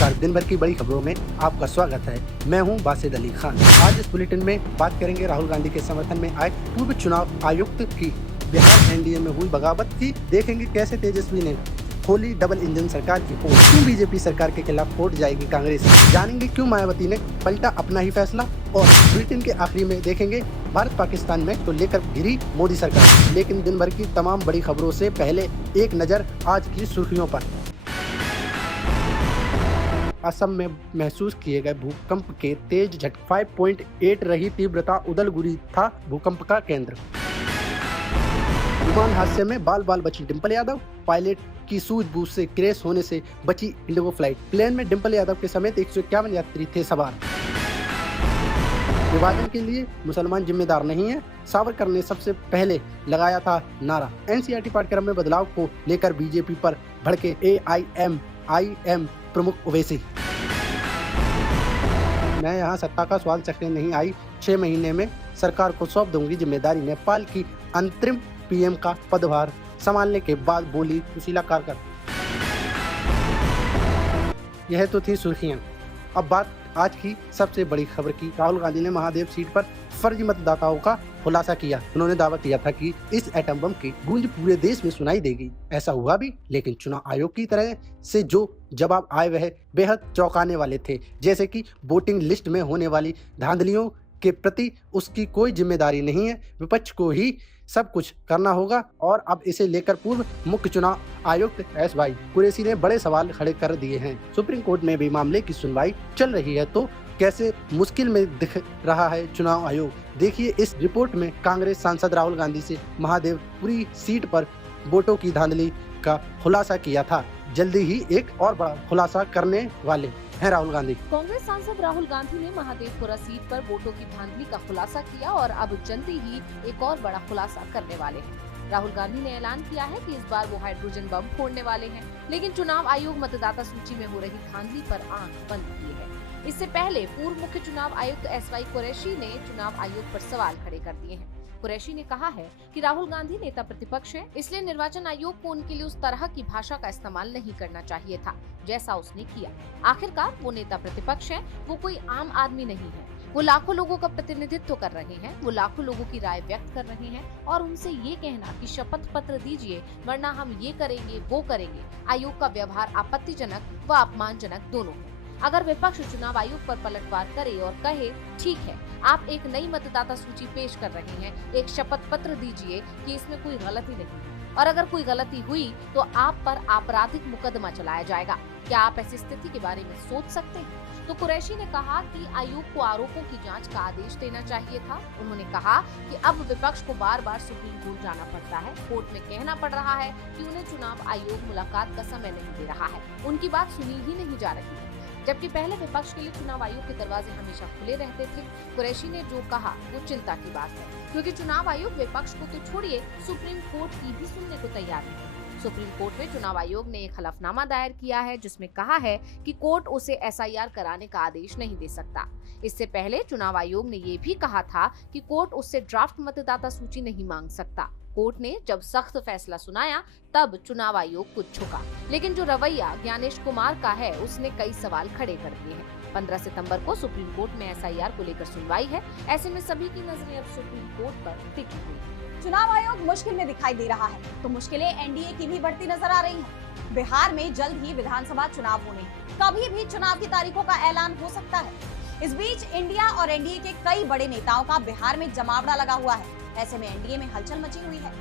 नमस्कार, दिन भर की बड़ी खबरों में आपका स्वागत है। मैं हूं बासित अली खान। आज इस बुलेटिन में बात करेंगे राहुल गांधी के समर्थन में आए पूर्व चुनाव आयुक्त की बिहार एनडीए में हुई बगावत की। देखेंगे कैसे तेजस्वी ने खोली डबल इंजन सरकार की पोल, क्यों बीजेपी सरकार के खिलाफ वोट जाएगी कांग्रेस, जानेंगे क्यों मायावती ने पलटा अपना ही फैसला। और बुलेटिन के आखिरी में देखेंगे भारत पाकिस्तान मैच को लेकर घिरी मोदी सरकार। लेकिन दिन भर की तमाम बड़ी खबरों से पहले एक नजर आज की सुर्खियों पर। असम में महसूस किए गए भूकंप के तेज झटके, 5.8 रही तीव्रता, उदलगुरी था भूकंप का केंद्र। विमान हादसे में बाल बाल बची डिंपल यादव, पायलट की सूझबूझ से क्रैश होने से बची इंडिगो फ्लाइट। प्लेन में डिंपल यादव के समेत 151 यात्री थे सवार। विभाजन के लिए मुसलमान जिम्मेदार नहीं है, सावरकर ने सबसे पहले लगाया था नारा। एनसीईआरटी पाठ्यक्रम में बदलाव को लेकर बीजेपी पर भड़के AIMIM प्रमुख ओवैसी। मैं यहाँ सत्ता का स्वाद चखने नहीं आई, 6 महीने में सरकार को सौंप दूंगी जिम्मेदारी। नेपाल की अंतरिम PM का पदभार संभालने के बाद बोली सुशीला कारकर। यह तो थी सुर्खियां। अब बात आज की सबसे बड़ी खबर की। राहुल गांधी ने महादेव सीट पर फर्जी मतदाताओं का खुलासा किया। उन्होंने दावा किया था कि इस एटम बम की गूंज पूरे देश में सुनाई देगी। ऐसा हुआ भी, लेकिन चुनाव आयोग की तरह से जो जवाब आए वह बेहद चौंकाने वाले थे। जैसे कि वोटिंग लिस्ट में होने वाली धांधलियों के प्रति उसकी कोई जिम्मेदारी नहीं है, विपक्ष को ही सब कुछ करना होगा। और अब इसे लेकर पूर्व मुख्य चुनाव आयुक्त SY कुरैशी ने बड़े सवाल खड़े कर दिए हैं। सुप्रीम कोर्ट में भी मामले की सुनवाई चल रही है, तो कैसे मुश्किल में दिख रहा है चुनाव आयोग। देखिए इस रिपोर्ट में। कांग्रेस सांसद राहुल गांधी से महादेवपुरी सीट पर वोटों की धांधली का खुलासा किया था। जल्दी ही एक और बड़ा खुलासा करने वाले हैं राहुल गांधी। कांग्रेस सांसद राहुल गांधी ने महादेवपुरा सीट पर वोटों की धांधली का खुलासा किया और अब जल्दी ही एक और बड़ा खुलासा करने वाले हैं। राहुल गांधी ने ऐलान किया है कि इस बार वो हाइड्रोजन बम फोड़ने वाले हैं, लेकिन चुनाव आयोग मतदाता सूची में हो रही धांधली पर आंख बंद किए है। इससे पहले पूर्व मुख्य चुनाव आयुक्त SY कुरैशी ने चुनाव आयोग पर सवाल खड़े कर दिए हैं। कुरैशी ने कहा है कि राहुल गांधी नेता प्रतिपक्ष है, इसलिए निर्वाचन आयोग को उनके लिए उस तरह की भाषा का इस्तेमाल नहीं करना चाहिए था जैसा उसने किया। आखिरकार वो नेता प्रतिपक्ष है, वो कोई आम आदमी नहीं है। वो लाखों लोगों का प्रतिनिधित्व कर रहे हैं, वो लाखों लोगों की राय व्यक्त कर रहे हैं। और उनसे ये कहना कि शपथ पत्र दीजिए वरना हम ये करेंगे वो करेंगे, आयोग का व्यवहार आपत्तिजनक व अपमानजनक दोनों है। अगर विपक्ष चुनाव आयोग पर पलटवार करे और कहे ठीक है आप एक नई मतदाता सूची पेश कर रहे हैं, एक शपथ पत्र दीजिए कि इसमें कोई गलती नहीं है, और अगर कोई गलती हुई तो आप पर आपराधिक मुकदमा चलाया जाएगा। क्या आप ऐसी स्थिति के बारे में सोच सकते हैं? तो कुरैशी ने कहा कि आयोग को आरोपों की जांच का आदेश देना चाहिए था। उन्होंने कहा कि अब विपक्ष को बार बार सुप्रीम कोर्ट जाना पड़ता है, कोर्ट में कहना पड़ रहा है कि उन्हें चुनाव आयोग मुलाकात का समय नहीं दे रहा है, उनकी बात सुनी ही नहीं जा रही है। जबकि पहले विपक्ष के लिए चुनाव आयोग के दरवाजे हमेशा खुले रहते थे। कुरैशी ने जो कहा वो चिंता की बात है, क्योंकि चुनाव आयोग विपक्ष को तो छोड़िए सुप्रीम कोर्ट की भी सुनने को तैयार नहीं है। सुप्रीम कोर्ट में चुनाव आयोग ने एक हलफनामा दायर किया है जिसमें कहा है कि कोर्ट उसे SIR कराने का आदेश नहीं दे सकता। इससे पहले चुनाव आयोग ने ये भी कहा था कि कोर्ट उससे ड्राफ्ट मतदाता सूची नहीं मांग सकता। कोर्ट ने जब सख्त फैसला सुनाया तब चुनाव आयोग कुछ झुका, लेकिन जो रवैया ज्ञानेश कुमार का है उसने कई सवाल खड़े कर दिए हैं। 15 सितंबर को सुप्रीम कोर्ट में SIR को लेकर सुनवाई है। ऐसे में सभी की नजरें अब सुप्रीम कोर्ट पर टिकी हुई है। चुनाव आयोग मुश्किल में दिखाई दे रहा है तो मुश्किलें एनडीए की भी बढ़ती नजर आ रही हैं। बिहार में जल्द ही विधानसभा चुनाव होने हैं, कभी भी चुनाव की तारीखों का ऐलान हो सकता है। इस बीच इंडिया और एनडीए के कई बड़े नेताओं का बिहार में जमावड़ा लगा हुआ है। ऐसे में एनडीए में हलचल मची हुई है।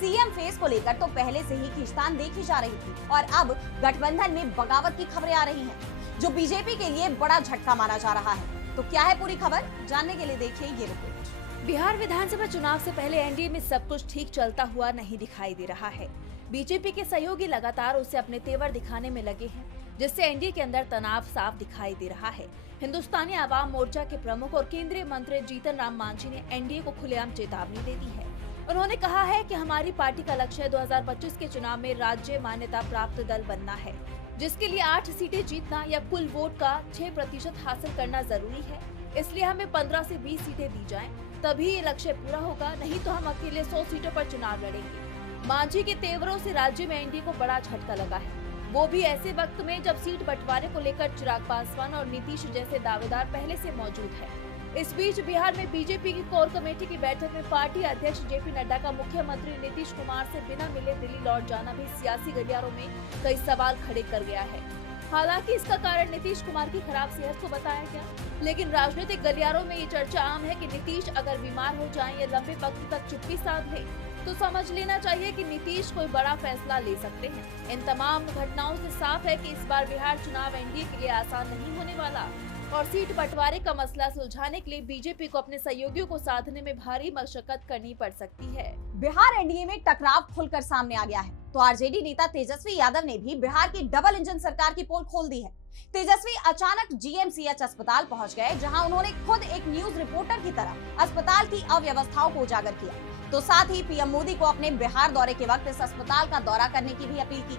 सीएम फेस को लेकर तो पहले से ही खींचतान देखी जा रही थी और अब गठबंधन में बगावत की खबरें आ रही हैं, जो बीजेपी के लिए बड़ा झटका माना जा रहा है। तो क्या है पूरी खबर, जानने के लिए देखिए ये रिपोर्ट। बिहार विधानसभा चुनाव से पहले एनडीए में सब कुछ ठीक चलता हुआ नहीं दिखाई दे रहा है। बीजेपी के सहयोगी लगातार उसे अपने तेवर दिखाने में लगे हैं, जिससे एनडीए के अंदर तनाव साफ दिखाई दे रहा है। हिंदुस्तानी आवाम मोर्चा के प्रमुख और केंद्रीय मंत्री जीतन राम मांझी ने एनडीए को खुलेआम चेतावनी दे दी है। उन्होंने कहा है कि हमारी पार्टी का लक्ष्य 2025 के चुनाव में राज्य मान्यता प्राप्त दल बनना है, जिसके लिए 8 सीटें जीतना या कुल वोट का 6% हासिल करना जरूरी है। इसलिए हमें 15 से 20 सीटें दी जाएं, तभी ये लक्ष्य पूरा होगा, नहीं तो हम अकेले 100 सीटों पर चुनाव लड़ेंगे। मांझी के तेवरों से राज्य में एनडीए को बड़ा झटका लगा है। वो भी ऐसे वक्त में जब सीट बंटवारे को लेकर चिराग पासवान और नीतीश जैसे दावेदार पहले से मौजूद है। इस बीच बिहार में बीजेपी की कोर कमेटी की बैठक में पार्टी अध्यक्ष जेपी नड्डा का मुख्यमंत्री नीतीश कुमार से बिना मिले दिल्ली लौट जाना भी सियासी गलियारों में कई सवाल खड़े कर गया है। हालांकि इसका कारण नीतीश कुमार की खराब सेहत को बताया गया, लेकिन राजनीतिक गलियारों में ये चर्चा आम है कि नीतीश अगर बीमार हो जाएं या लंबे वक्त तक चुप्पी साध ले तो समझ लेना चाहिए कि नीतीश कोई बड़ा फैसला ले सकते हैं। इन तमाम घटनाओं से साफ है कि इस बार बिहार चुनाव एनडीए के लिए आसान नहीं होने वाला और सीट बंटवारे का मसला सुलझाने के लिए बीजेपी को अपने सहयोगियों को साधने में भारी मशक्कत करनी पड़ सकती है। बिहार एनडीए में टकराव खुलकर सामने आ गया है तो आरजेडी नेता तेजस्वी यादव ने भी बिहार की डबल इंजन सरकार की पोल खोल दी है। तेजस्वी अचानक जीएमसीएच अस्पताल पहुंच गए, जहां उन्होंने खुद एक न्यूज रिपोर्टर की तरह अस्पताल की अव्यवस्थाओं को उजागर किया, तो साथ ही पीएम मोदी को अपने बिहार दौरे के वक्त इस अस्पताल का दौरा करने की भी अपील की।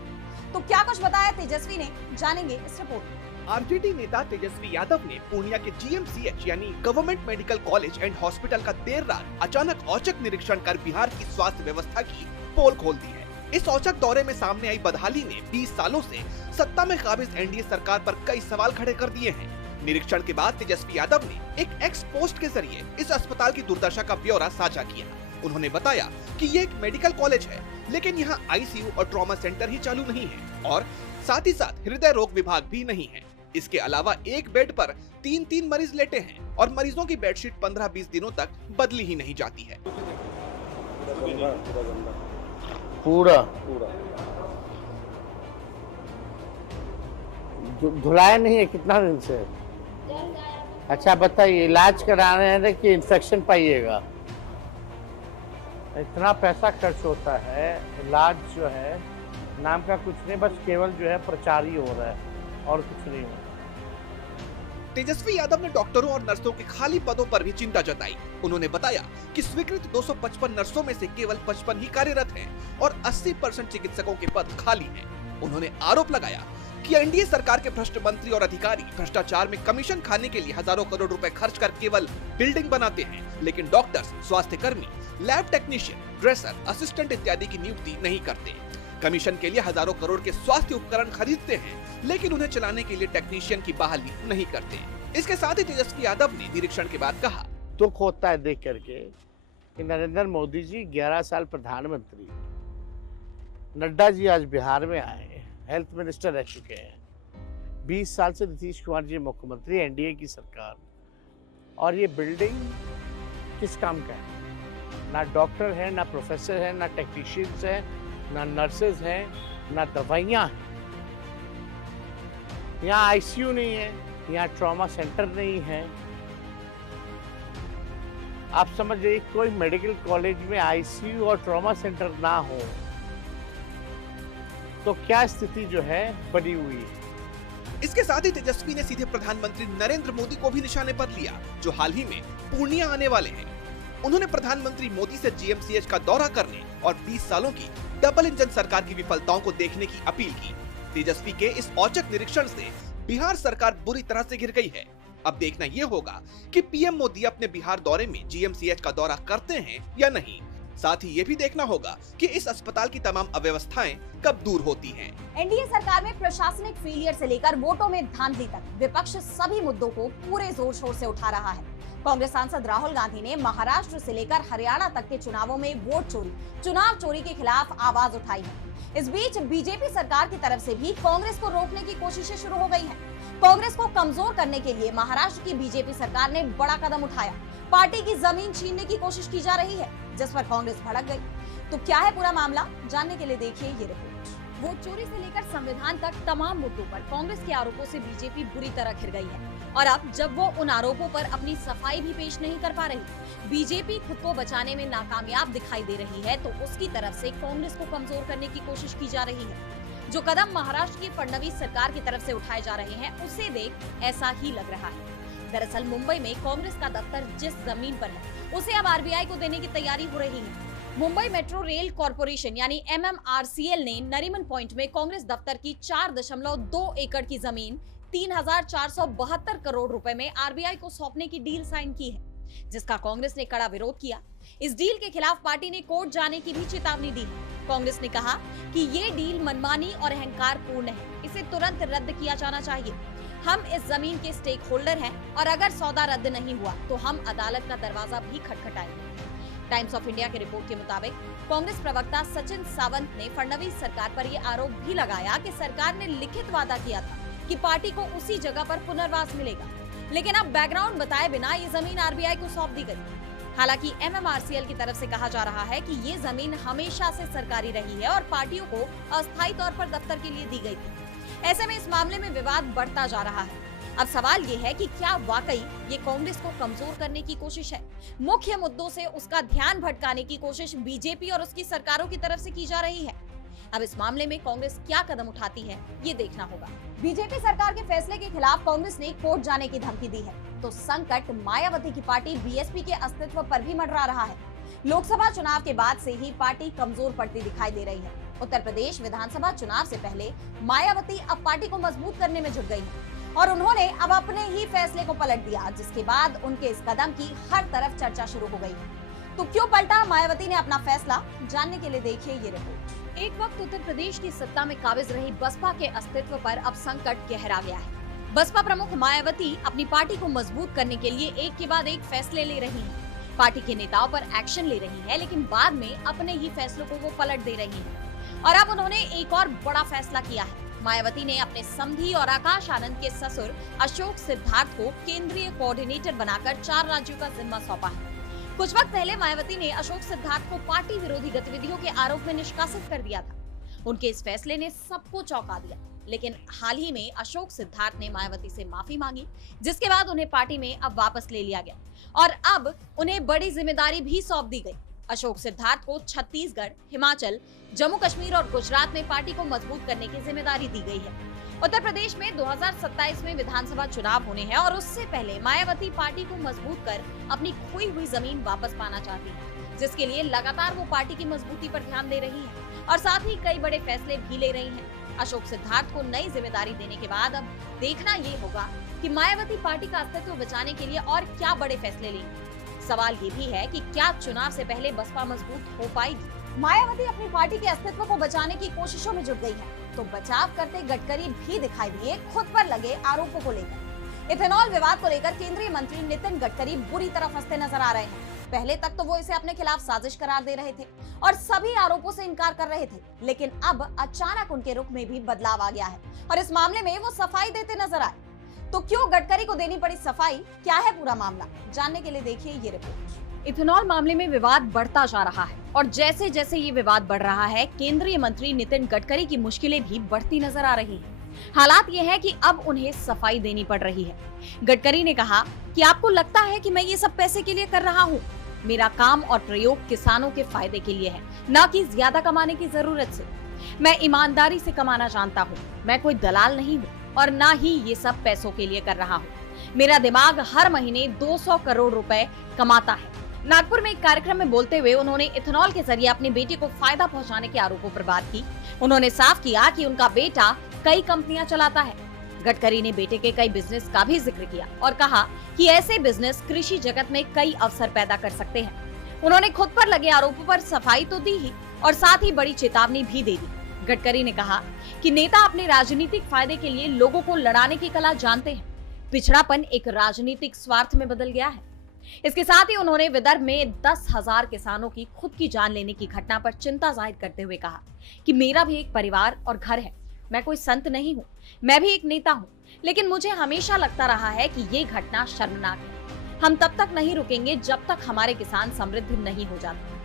तो क्या कुछ बताया तेजस्वी ने, जानेंगे इस रिपोर्ट में। आरजेडी नेता तेजस्वी यादव ने पूर्णिया के जीएमसीएच यानी government medical college and hospital का देर रात अचानक औचक निरीक्षण कर बिहार की स्वास्थ्य व्यवस्था की पोल खोल दी है। इस औचक दौरे में सामने आई बदहाली ने 20 सालों से सत्ता में काबिज एनडीए सरकार पर कई सवाल खड़े कर दिए हैं। निरीक्षण के बाद तेजस्वी यादव ने एक एक्स पोस्ट के जरिए इस अस्पताल की दुर्दशा का ब्यौरा साझा किया। उन्होंने बताया कि ये एक मेडिकल कॉलेज है, लेकिन यहाँ आईसीयू और ट्रॉमा सेंटर ही चालू नहीं है और साथ ही साथ हृदय रोग विभाग भी नहीं है। इसके अलावा एक बेड पर 3-3 मरीज लेटे हैं और मरीजों की बेडशीट 15-20 दिनों तक बदली ही नहीं जाती है। पूरा धुलाया नहीं है कितना दिन से? अच्छा बताइए, इलाज करा रहे हैं कि इन्फेक्शन पाइएगा? इतना पैसा खर्च होता है, इलाज जो है नाम का कुछ नहीं, बस केवल जो है प्रचार ही हो रहा है और कुछ नहीं हो रहा। तेजस्वी यादव ने डॉक्टरों और नर्सों के खाली पदों पर भी चिंता जताई। उन्होंने बताया कि स्वीकृत 255 नर्सों में से केवल 55 ही कार्यरत हैं और 80% चिकित्सकों के पद खाली हैं। उन्होंने आरोप लगाया कि एनडीए सरकार के भ्रष्ट मंत्री और अधिकारी भ्रष्टाचार में कमीशन खाने के लिए हजारों करोड़ रुपए खर्च कर केवल बिल्डिंग बनाते हैं, लेकिन डॉक्टर्स, स्वास्थ्य कर्मी, लैब टेक्नीशियन, ड्रेसर, असिस्टेंट इत्यादि की नियुक्ति नहीं करते। कमीशन के लिए हजारों करोड़ के स्वास्थ्य उपकरण खरीदते हैं, लेकिन उन्हें चलाने के लिए टेक्नीशियन की बहाली नहीं करते। इसके साथ ही तेजस्वी यादव ने निरीक्षण के बाद कहा, दुख होता है देख करके कि नरेंद्र मोदी जी 11 साल प्रधानमंत्री, नड्डा जी आज बिहार में आए, हेल्थ मिनिस्टर रह चुके हैं, 20 साल से नीतीश कुमार जी मुख्यमंत्री, एनडीए की सरकार, और ये बिल्डिंग किस काम का है? ना डॉक्टर है, ना प्रोफेसर है, ना टेक्नीशियंस है, ना नर्सेज हैं, ना दवाइयाँ हैं। यहाँ आईसीयू नहीं है, यहाँ ट्रॉमा सेंटर नहीं है। आप समझ जाइए, कोई मेडिकल कॉलेज में आईसीयू और ट्रॉमा सेंटर ना हो तो क्या स्थिति जो है बनी हुई है। इसके साथ ही तेजस्वी ने सीधे प्रधानमंत्री नरेंद्र मोदी को भी निशाने पर लिया, जो हाल ही में पूर्णिया आने वाले हैं। उन्होंने प्रधानमंत्री मोदी से जीएमसीएच का दौरा करने और 20 सालों की डबल इंजन सरकार की विफलताओं को देखने की अपील की। तेजस्वी के इस औचक निरीक्षण से बिहार सरकार बुरी तरह से घिर गई है। अब देखना ये होगा कि पीएम मोदी अपने बिहार दौरे में जीएमसीएच का दौरा करते हैं या नहीं। साथ ही ये भी देखना होगा कि इस अस्पताल की तमाम अव्यवस्थाएं कब दूर होती हैं। एनडीए सरकार में प्रशासनिक फेलियर से लेकर वोटों में धांधली तक विपक्ष सभी मुद्दों को पूरे जोर शोर से उठा रहा है। कांग्रेस सांसद राहुल गांधी ने महाराष्ट्र से लेकर हरियाणा तक के चुनावों में वोट चोरी, चुनाव चोरी के खिलाफ आवाज उठाई है। इस बीच बीजेपी सरकार की तरफ से भी कांग्रेस को रोकने की कोशिशें शुरू हो गई हैं। कांग्रेस को कमजोर करने के लिए महाराष्ट्र की बीजेपी सरकार ने बड़ा कदम उठाया। पार्टी की जमीन छीनने की कोशिश की जा रही है, जिस पर कांग्रेस भड़क गई। तो क्या है पूरा मामला, जानने के लिए देखिए ये रिपोर्ट। वोट चोरी से लेकर संविधान तक तमाम मुद्दों पर कांग्रेस के आरोपों से बीजेपी बुरी तरह घिर गई है और अब जब वो उन आरोपों पर अपनी सफाई भी पेश नहीं कर पा रही, बीजेपी खुद को बचाने में नाकामयाब दिखाई दे रही है, तो उसकी तरफ से कांग्रेस को कमजोर करने की कोशिश की जा रही है। जो कदम महाराष्ट्र की फडणवीस सरकार की तरफ से उठाए जा रहे हैं, उसे देख ऐसा ही लग रहा है। दरअसल मुंबई में कांग्रेस का दफ्तर जिस जमीन पर है, उसे अब आरबीआई को देने की तैयारी हो रही है। मुंबई मेट्रो रेल कॉर्पोरेशन यानी MMRCL ने नरीमन पॉइंट में कांग्रेस दफ्तर की 4.2 एकड़ की जमीन 3,472 करोड़ रुपए में आरबीआई को सौंपने की डील साइन की है, जिसका कांग्रेस ने कड़ा विरोध किया। इस डील के खिलाफ पार्टी ने कोर्ट जाने की भी चेतावनी दी है। कांग्रेस ने कहा कि ये डील मनमानी और अहंकारपूर्ण है। इसे तुरंत रद्द किया जाना चाहिए। हम इस जमीन के स्टेक होल्डर हैं और अगर सौदा रद्द नहीं हुआ तो हम अदालत का दरवाजा भी खटखटाएंगे। टाइम्स ऑफ इंडिया की रिपोर्ट के मुताबिक कांग्रेस प्रवक्ता सचिन सावंत ने फडणवीस सरकार पर यह आरोप भी लगाया कि सरकार ने लिखित वादा किया था कि पार्टी को उसी जगह पर पुनर्वास मिलेगा, लेकिन अब बैकग्राउंड बताए बिना ये जमीन आरबीआई को सौंप दी गई। हालांकि एमएमआरसीएल की तरफ से कहा जा रहा है कि ये जमीन हमेशा से सरकारी रही है और पार्टियों को अस्थायी तौर पर दफ्तर के लिए दी गई थी। ऐसे में इस मामले में विवाद बढ़ता जा रहा है। अब सवाल ये है कि क्या वाकई ये कांग्रेस को कमजोर करने की कोशिश है? मुख्य मुद्दों से उसका ध्यान भटकाने की कोशिश बीजेपी और उसकी सरकारों की तरफ से की जा रही है। अब इस मामले में कांग्रेस क्या कदम उठाती है, ये देखना होगा। बीजेपी सरकार के फैसले के खिलाफ कांग्रेस ने कोर्ट जाने की धमकी दी है, तो संकट मायावती की पार्टी बीएसपी के अस्तित्व पर भी मंडरा रहा है। लोकसभा चुनाव के बाद से ही पार्टी कमजोर पड़ती दिखाई दे रही है। उत्तर प्रदेश विधानसभा चुनाव से पहले मायावती अब पार्टी को मजबूत करने में जुट गई है और उन्होंने अब अपने ही फैसले को पलट दिया, जिसके बाद उनके इस कदम की हर तरफ चर्चा शुरू हो गई। तो क्यों पलटा मायावती ने अपना फैसला, जानने के लिए देखिए ये रिपोर्ट। एक वक्त उत्तर प्रदेश की सत्ता में काबिज रही बसपा के अस्तित्व पर अब संकट गहरा गया है। बसपा प्रमुख मायावती अपनी पार्टी को मजबूत करने के लिए एक के बाद एक फैसले ले रही हैं। पार्टी के नेताओं पर एक्शन ले रही है, लेकिन बाद में अपने ही फैसलों को वो पलट दे रही है। और अब उन्होंने एक और बड़ा फैसला किया है। मायावती ने अपने समधी और आकाश आनंद के ससुर अशोक सिद्धार्थ को केंद्रीय कोऑर्डिनेटर बनाकर 4 राज्यों का जिम्मा सौंपा है। कुछ वक्त पहले मायावती ने अशोक सिद्धार्थ को पार्टी विरोधी गतिविधियों के आरोप में निष्कासित कर दिया था। उनके इस फैसले ने सबको चौंका दिया, लेकिन हाल ही में अशोक सिद्धार्थ ने मायावती से माफी मांगी, जिसके बाद उन्हें पार्टी में अब वापस ले लिया गया और अब उन्हें बड़ी जिम्मेदारी भी सौंप दी गई। अशोक सिद्धार्थ को छत्तीसगढ़, हिमाचल, जम्मू कश्मीर और गुजरात में पार्टी को मजबूत करने की जिम्मेदारी दी गई है। उत्तर प्रदेश में 2027 में विधानसभा चुनाव होने हैं और उससे पहले मायावती पार्टी को मजबूत कर अपनी खोई हुई जमीन वापस पाना चाहती है, जिसके लिए लगातार वो पार्टी की मजबूती पर ध्यान दे रही है और साथ ही कई बड़े फैसले भी ले रही है। अशोक सिद्धार्थ को नई जिम्मेदारी देने के बाद अब देखना ये होगा कि मायावती पार्टी का अस्तित्व बचाने के लिए और क्या बड़े फैसले लेंगी। सवाल ये भी है कि क्या चुनाव से पहले बसपा मजबूत हो पाएगी। मायावती अपनी पार्टी के अस्तित्व को बचाने की कोशिशों में जुट गई है, तो बचाव करते गडकरी भी दिखाई दिए खुद पर लगे आरोपों को लेकर। इथेनॉल विवाद को लेकर केंद्रीय मंत्री नितिन गडकरी बुरी तरह फंसते नजर आ रहे हैं। पहले तक तो वो इसे अपने खिलाफ साजिश करार दे रहे थे और सभी आरोपों से इनकार कर रहे थे, लेकिन अब अचानक उनके रुख में भी बदलाव आ गया है और इस मामले में वो सफाई देते नजर आए। तो क्यों गडकरी को देनी पड़ी सफाई, क्या है पूरा मामला, जानने के लिए देखिए ये रिपोर्ट। इथेनॉल मामले में विवाद बढ़ता जा रहा है और जैसे जैसे ये विवाद बढ़ रहा है, केंद्रीय मंत्री नितिन गडकरी की मुश्किलें भी बढ़ती नजर आ रही हैं। हालात ये है कि अब उन्हें सफाई देनी पड़ रही है। गडकरी ने कहा कि आपको लगता है कि मैं ये सब पैसे के लिए कर रहा हूँ। मेरा काम और प्रयोग किसानों के फायदे के लिए है, न कि ज्यादा कमाने की जरूरत से। मैं ईमानदारी से कमाना जानता हूँ, मैं कोई दलाल नहीं हूँ और ना ही ये सब पैसों के लिए कर रहा हूँ। मेरा दिमाग हर महीने 200 करोड़ रुपए कमाता है। नागपुर में एक कार्यक्रम में बोलते हुए उन्होंने इथेनॉल के जरिए अपने बेटे को फायदा पहुंचाने के आरोपों पर बात की। उन्होंने साफ किया कि उनका बेटा कई कंपनियां चलाता है। गडकरी ने बेटे के कई बिजनेस का भी जिक्र किया और कहा कि ऐसे बिजनेस कृषि जगत में कई अवसर पैदा कर सकते हैं। उन्होंने खुद पर लगे आरोपों पर सफाई तो दी ही और साथ ही बड़ी चेतावनी भी दे दी। गडकरी ने कहा कि नेता अपने राजनीतिक फायदे के लिए लोगों को लड़ाने की कला जानते हैं। पिछड़ापन एक राजनीतिक स्वार्थ में बदल गया है। इसके साथ ही उन्होंने विदर्भ में 10,000 किसानों की खुद की जान लेने की घटना पर चिंता जाहिर करते हुए कहा कि मेरा भी एक परिवार और घर है। मैं कोई संत नहीं हूँ, मैं भी एक नेता हूँ, लेकिन मुझे हमेशा लगता रहा है कि ये घटना शर्मनाक है। हम तब तक नहीं रुकेंगे जब तक हमारे किसान समृद्ध नहीं हो जाते।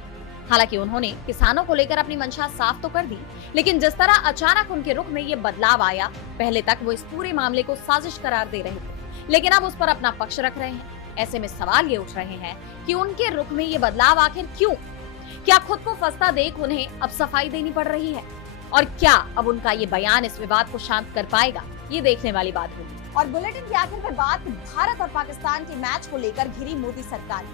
हालांकि उन्होंने किसानों को लेकर अपनी मंशा साफ तो कर दी, लेकिन जिस तरह अचानक उनके रुख में ये बदलाव आया, पहले तक वो इस पूरे मामले को साजिश करार दे रहे थे, लेकिन अब उस पर अपना पक्ष रख रहे हैं। ऐसे में सवाल ये उठ रहे हैं कि उनके रुख में ये बदलाव आखिर क्यों? क्या खुद को फंसता देख उन्हें अब सफाई देनी पड़ रही है? और क्या अब उनका ये बयान इस विवाद को शांत कर पाएगा? ये देखने वाली बात होगी। और बुलेटिन के आखिर में बात भारत और पाकिस्तान के मैच को लेकर घिरी मोदी सरकार।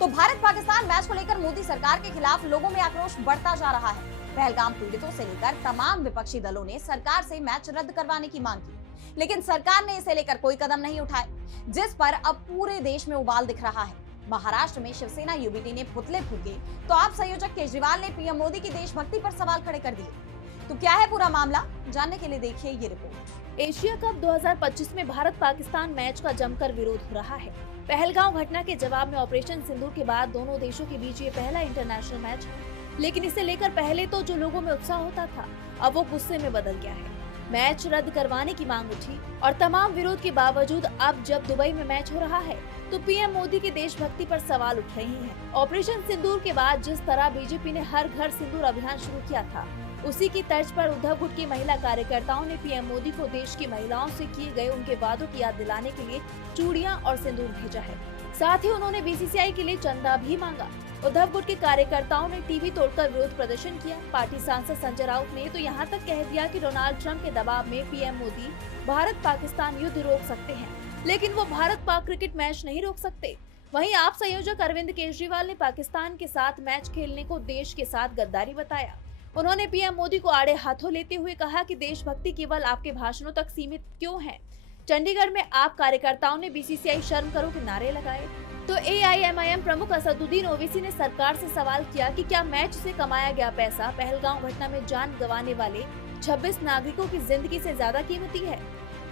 तो भारत पाकिस्तान मैच को लेकर मोदी सरकार के खिलाफ लोगों में आक्रोश बढ़ता जा रहा है। पहलगाम पीड़ितों से लेकर तमाम विपक्षी दलों ने सरकार से मैच रद्द करवाने की मांग की, लेकिन सरकार ने इसे लेकर कोई कदम नहीं उठाए, जिस पर अब पूरे देश में उबाल दिख रहा है। महाराष्ट्र में शिवसेना यूबीटी ने पुतले फूके तो आप संयोजक केजरीवाल ने पीएम मोदी की देशभक्ति पर सवाल खड़े कर दिए। तो क्या है पूरा मामला, जानने के लिए देखिए ये रिपोर्ट। एशिया कप 2025 में भारत पाकिस्तान मैच का जमकर विरोध हो रहा है। पहलगांव घटना के जवाब में ऑपरेशन सिंदूर के बाद दोनों देशों के बीच ये पहला इंटरनेशनल मैच है, लेकिन इसे लेकर पहले तो जो लोगों में उत्साह होता था, अब वो गुस्से में बदल गया है। मैच रद्द करवाने की मांग उठी और तमाम विरोध के बावजूद अब जब दुबई में मैच हो रहा है तो पीएम मोदी की देशभक्ति पर सवाल उठ रहे हैं। ऑपरेशन सिंदूर के बाद जिस तरह बीजेपी ने हर घर सिंदूर अभियान शुरू किया था, उसी की तर्ज पर उद्धव गुट की महिला कार्यकर्ताओं ने पीएम मोदी को देश की महिलाओं से किए गए उनके वादों की याद दिलाने के लिए चूड़ियां और सिंदूर भेजा है। साथ ही उन्होंने बीसीसीआई के लिए चंदा भी मांगा। उद्धव गुट के कार्यकर्ताओं ने टीवी तोड़कर विरोध प्रदर्शन किया। पार्टी सांसद संजय राउत ने तो यहाँ तक कह दिया कि डोनाल्ड ट्रंप के दबाव में पीएम मोदी भारत पाकिस्तान युद्ध रोक सकते हैं, लेकिन वो भारत पाक क्रिकेट मैच नहीं रोक सकते। वहीं आप संयोजक अरविंद केजरीवाल ने पाकिस्तान के साथ मैच खेलने को देश के साथ गद्दारी बताया। उन्होंने पीएम मोदी को आड़े हाथों लेते हुए कहा कि देशभक्ति केवल आपके भाषणों तक सीमित क्यों है। चंडीगढ़ में आप कार्यकर्ताओं ने बीसीसीआई शर्म करो के नारे लगाए तो एआईएमआईएम प्रमुख असदुद्दीन ओवैसी ने सरकार से सवाल किया कि क्या मैच से कमाया गया पैसा पहलगांव घटना में जान गंवाने वाले 26 नागरिकों की जिंदगी से ज्यादा कीमती है।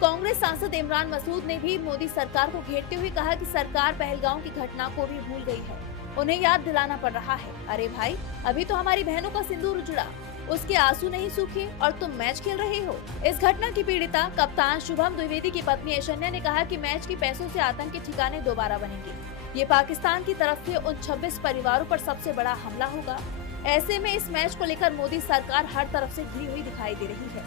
कांग्रेस सांसद इमरान मसूद ने भी मोदी सरकार को घेरते हुए कहा कि सरकार पहलगांव की घटना को भी भूल गई है, उन्हें याद दिलाना पड़ रहा है। अरे भाई, अभी तो हमारी बहनों का सिंदूर उजड़ा, उसके आंसू नहीं सूखे और तुम मैच खेल रहे हो। इस घटना की पीड़िता कप्तान शुभम द्विवेदी की पत्नी ऐश्वर्या ने कहा कि मैच के पैसों से आतंक के ठिकाने दोबारा बनेंगे। ये पाकिस्तान की तरफ से उन 26 परिवारों पर सबसे बड़ा हमला होगा। ऐसे में इस मैच को लेकर मोदी सरकार हर तरफ से घिरी हुई दिखाई दे रही है।